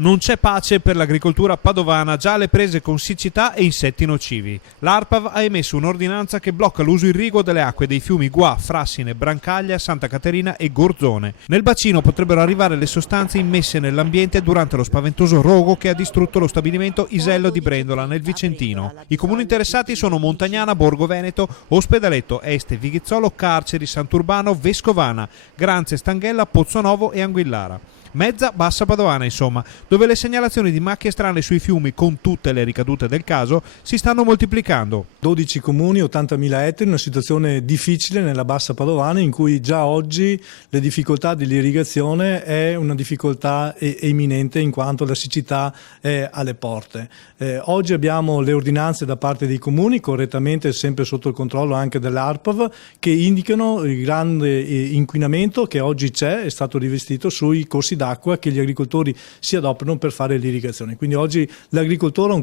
Non c'è pace per l'agricoltura padovana, già alle prese con siccità e insetti nocivi. L'ARPAV ha emesso un'ordinanza che blocca l'uso irriguo delle acque dei fiumi Guà, Frassine, Brancaglia, Santa Caterina e Gorzone. Nel bacino potrebbero arrivare le sostanze immesse nell'ambiente durante lo spaventoso rogo che ha distrutto lo stabilimento Isello di Brendola nel Vicentino. I comuni interessati sono Montagnana, Borgo Veneto, Ospedaletto, Este, Vighizzolo, Carceri, Sant'Urbano, Vescovana, Granze, Stanghella, Pozzonovo e Anguillara. Mezza bassa padovana, insomma, dove le segnalazioni di macchie strane sui fiumi, con tutte le ricadute del caso, si stanno moltiplicando. 12 comuni, 80.000 ettari, una situazione difficile nella bassa padovana in cui già oggi le difficoltà dell'irrigazione è una difficoltà imminente in quanto la siccità è alle porte. Oggi abbiamo le ordinanze da parte dei comuni, correttamente sempre sotto il controllo anche dell'ARPAV, che indicano il grande inquinamento che oggi c'è, è stato rivestito sui corsi d'acqua che gli agricoltori si adoperano per fare l'irrigazione. Quindi oggi l'agricoltura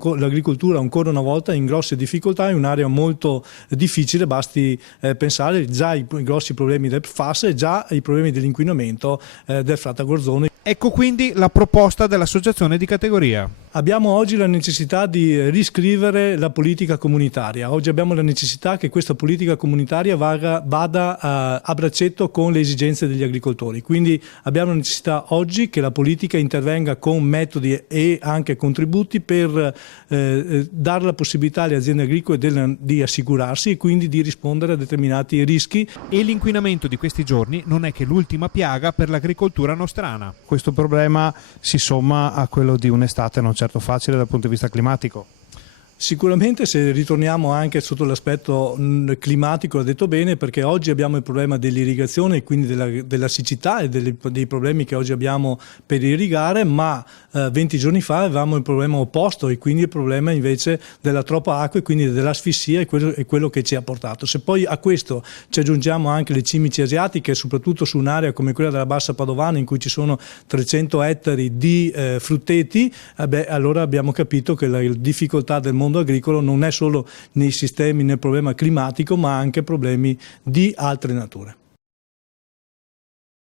ancora una volta è in grosse difficoltà, è un'area molto difficile, basti pensare già ai grossi problemi del FAS e già ai problemi dell'inquinamento del Frata Gorzone. Ecco quindi la proposta dell'associazione di categoria. Abbiamo oggi la necessità di riscrivere la politica comunitaria. Oggi abbiamo la necessità che questa politica comunitaria vada a braccetto con le esigenze degli agricoltori. Quindi abbiamo la necessità oggi che la politica intervenga con metodi e anche contributi per dare la possibilità alle aziende agricole di assicurarsi e quindi di rispondere a determinati rischi. E l'inquinamento di questi giorni non è che l'ultima piaga per l'agricoltura nostrana. Questo problema si somma a quello di un'estate non certo facile dal punto di vista climatico. Sicuramente, se ritorniamo anche sotto l'aspetto climatico, l'ha detto bene, perché oggi abbiamo il problema dell'irrigazione e quindi della siccità e dei problemi che oggi abbiamo per irrigare, ma 20 giorni fa avevamo il problema opposto e quindi il problema invece della troppa acqua e quindi dell'asfissia è quello che ci ha portato. Se poi a questo ci aggiungiamo anche le cimici asiatiche, soprattutto su un'area come quella della Bassa Padovana in cui ci sono 300 ettari di frutteti, allora abbiamo capito che la difficoltà del mondo agricolo non è solo nei sistemi, nel problema climatico, ma anche problemi di altre nature.